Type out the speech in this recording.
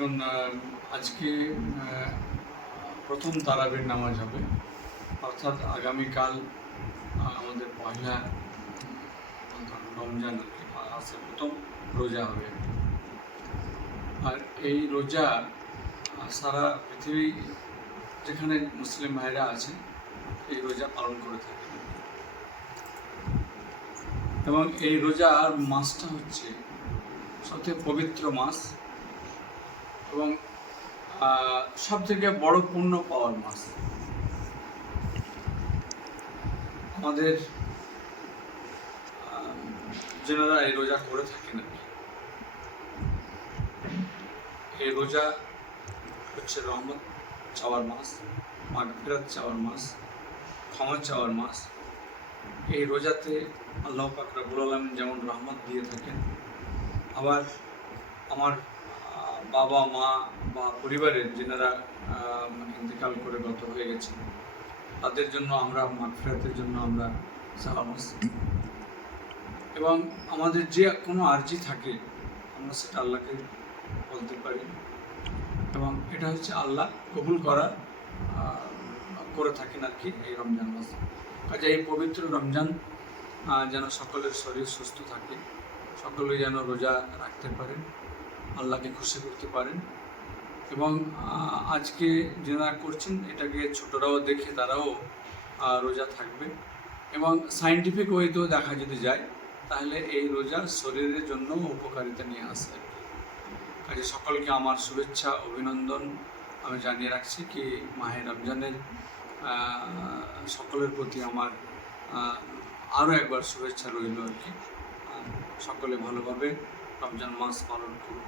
এখন আজকে প্রথম তারাবির নামাজ হবে। অর্থাৎ আগামীকাল আমাদের পয়লা রমজান আসে প্রথম রোজা হবে। আর এই রোজা সারা পৃথিবী যেখানে মুসলিম ভাইরা আছে এই রোজা পালন করে থাকে এবং এই রোজার মাসটা হচ্ছে সবথেকে পবিত্র মাস। এবং সব থেকে বড় পুণ্য পাওয়ার মাস। আমাদের যেনারা এই রোজা করে থাকেন আর এই রোজা হচ্ছে রহমত চাওয়ার মাস, মাগফিরাত চাওয়ার মাস, ক্ষমা চাওয়ার মাস। এই রোজাতে আল্লাহ পাক রাবুল আলমিন যেমন রহমত দিয়ে থাকেন, আবার আমার বাবা, মা বা পরিবারের যেনারা মানে ইন্তেকাল করে গত হয়ে গেছে তাদের জন্য আমরা, মাগফিরাতের জন্য আমরা সালামাস এবং আমাদের যে কোনো আর্জি থাকে, আমরা সেটা আল্লাহকে বলতে পারি। এবং এটা হচ্ছে আল্লাহ কবুল করা করে থাকেন আর কি এই রমজান মাস। কাজে এই পবিত্র রমজান যেন সকলের শরীর সুস্থ থাকে সকলে যেন রোজা রাখতে পারেন। আল্লাহকে খুশি করতে পারেন। এবং আজকে যারা করছেন, এটাকে ছোটরাও দেখে তারাও রোজা থাকবে। এবং সাইন্টিফিক ওয়েতেও দেখা যদি যায়, তাহলে এই রোজা শরীরের জন্য উপকারিতা নিয়ে আসে। কাজে সকলকে আমার শুভেচ্ছা, অভিনন্দন। আমি জানিয়ে রাখছি কি, মাহে রমজানের সকলের প্রতি আমার আরও একবার শুভেচ্ছা রইল আর কি। সকলে ভালোভাবে রমজান মাস পালন করুন।